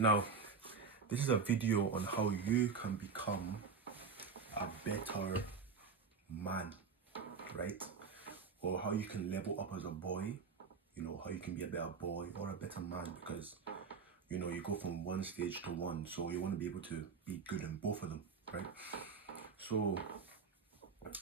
Now, this is a video on how you can become a better man, right? Or how you can level up as a boy, how you can be a better boy or a better man, because, you go from one stage to one, so you want to be able to be good in both of them, right? So,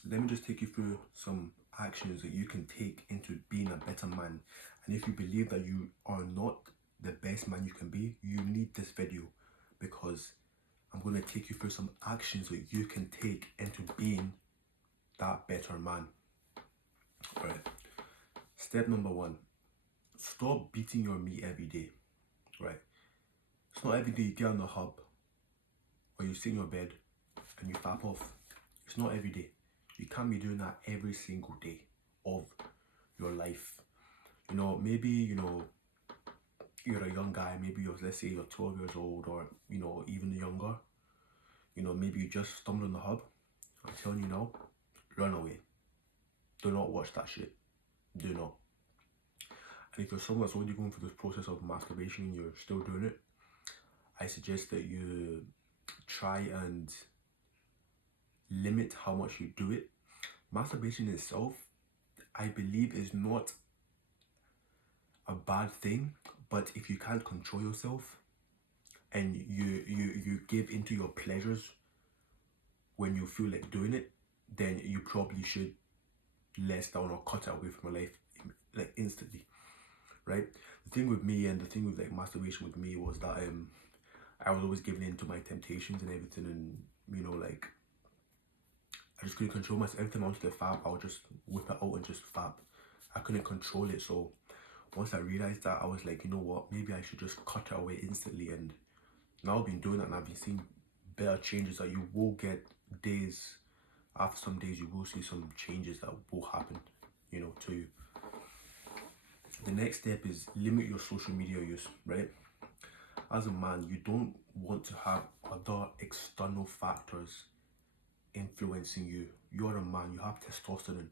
let me just take you through some actions that you can take into being a better man. And if you believe that you are not the best man you can be, you need this video, because I'm going to take you through some actions that you can take into being that better man. Alright. Step number 1. Stop beating your meat every day. Right. It's not every day you get on the hub or you sit in your bed and you fap off. It's not every day. You can't be doing that every single day of your life. Maybe, you're a young guy, maybe let's say you're 12 years old, or, even younger. Maybe you just stumbled on the hub. I'm telling you now, run away. Do not watch that shit. Do not. And if you're someone that's already going through this process of masturbation and you're still doing it, I suggest that you try and limit how much you do it. Masturbation itself, I believe, is not a bad thing, but if you can't control yourself and you give into your pleasures when you feel like doing it, then you probably should let down or cut it away from your life, like, instantly, right? The thing with me and the thing with, like, masturbation with me was that I was always giving in to my temptations and everything, and I just couldn't control myself. Every time I wanted to fap, I would just whip it out and just fap. I couldn't control it. So once I realized that, I was like, you know what, maybe I should just cut it away instantly. And now I've been doing that, and I've been seeing better changes. That you will get days, after some days you will see some changes that will happen, to you. The next step is limit your social media use, right? As a man, you don't want to have other external factors influencing you. You're a man, you have testosterone.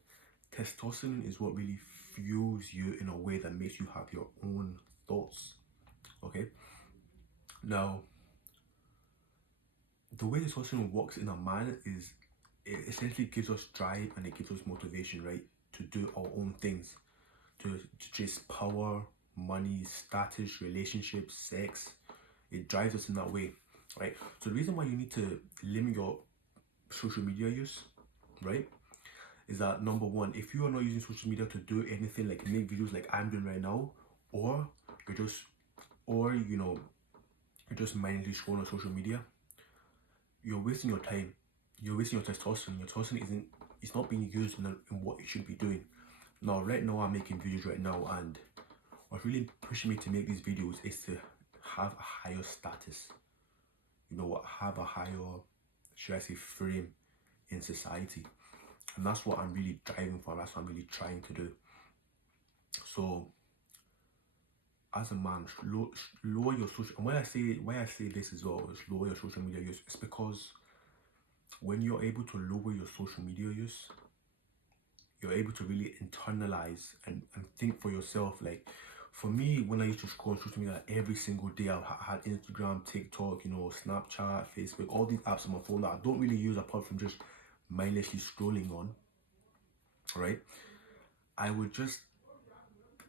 Testosterone is what really fuels you in a way that makes you have your own thoughts. Okay? Now, the way testosterone works in a man is it essentially gives us drive and it gives us motivation, right? To do our own things, to chase power, money, status, relationships, sex. It drives us in that way, right? So the reason why you need to limit your social media use, right, is that, number one, if you are not using social media to do anything, like make videos like I'm doing right now, or you're just mindlessly scrolling on social media, you're wasting your time. You're wasting your testosterone. Your testosterone it's not being used in what it should be doing. Now, right now, I'm making videos right now, and what's really pushing me to make these videos is to have a higher status. Have a higher, should I say, frame in society. And that's what I'm really driving for. That's what I'm really trying to do. So, as a man, lower your social. And why I say this as well is lower your social media use. It's because when you're able to lower your social media use, you're able to really internalize and think for yourself. Like, for me, when I used to scroll on social media every single day, I had Instagram, TikTok, Snapchat, Facebook, all these apps on my phone that I don't really use apart from just mindlessly scrolling on, right? I was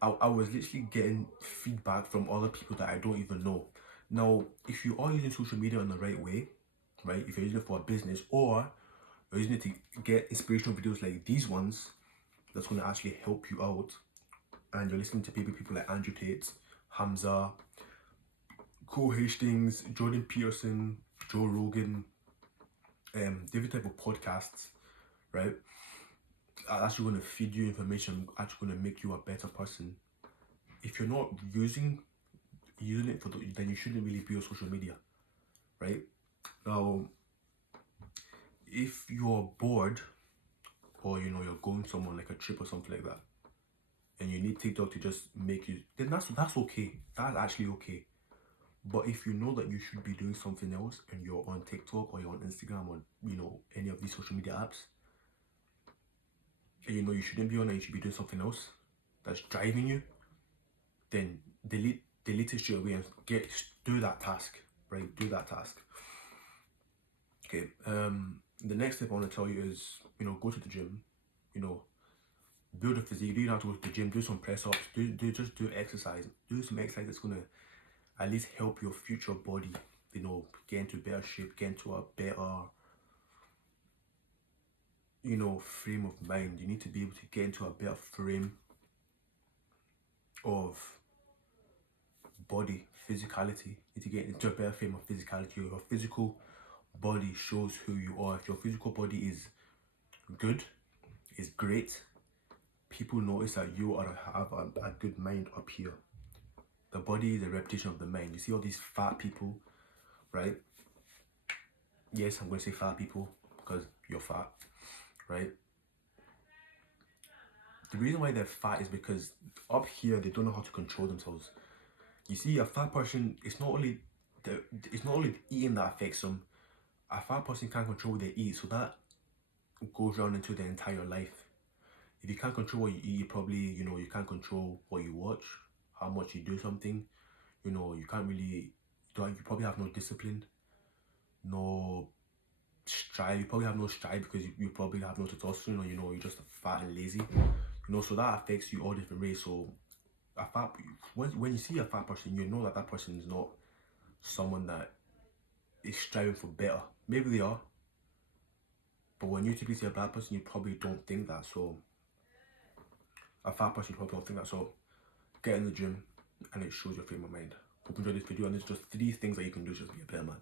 literally getting feedback from other people that I don't even know. Now, if you are using social media in the right way, right, if you're using it for a business, or you're using it to get inspirational videos like these ones, that's going to actually help you out, and you're listening to people like Andrew Tate, Hamza, Cole Hastings, Jordan Peterson, Joe Rogan, different type of podcasts, right? Actually going to feed you information, actually going to make you a better person. If you're not using it then you shouldn't really be on social media, right? Now, if you're bored, or you're going somewhere like a trip or something like that, and you need TikTok to just make you, then that's okay. That's actually okay. But if you know that you should be doing something else and you're on TikTok or you're on Instagram or any of these social media apps, and you shouldn't be on it, you should be doing something else that's driving you, then delete delete it straight away and do that task, right? Do that task. Okay. The next step I want to tell you is, go to the gym, build a physique. You don't have to go to the gym, do some press ups, just do exercise. Do some exercise that's gonna at least help your future body, get into better shape, get into a better, frame of mind. You need to be able to get into a better frame of body, physicality. You need to get into a better frame of physicality. Your physical body shows who you are. If your physical body is good, is great, people notice that you have a good mind up here. The body is a repetition of the mind. You see all these fat people, right? Yes, I'm going to say fat people because you're fat, right? The reason why they're fat is because up here they don't know how to control themselves. You see, a fat person, it's not only eating that affects them. A fat person can't control what they eat, so that goes around into their entire life. If you can't control what you eat, you probably, you can't control what you watch, how much you do something. You can't really, you probably have no discipline, no strive. You probably have no strive because you probably have no testosterone, or you're just fat and lazy. So that affects you all different ways. So when you see a fat person, you know that person is not someone that is striving for better. Maybe they are, but when you typically see a bad person, you probably don't think that. So a fat person, you probably don't think that. So get in the gym and it shows your frame of mind. Hope you enjoyed this video, and there's just 3 things that you can do to just be a better man.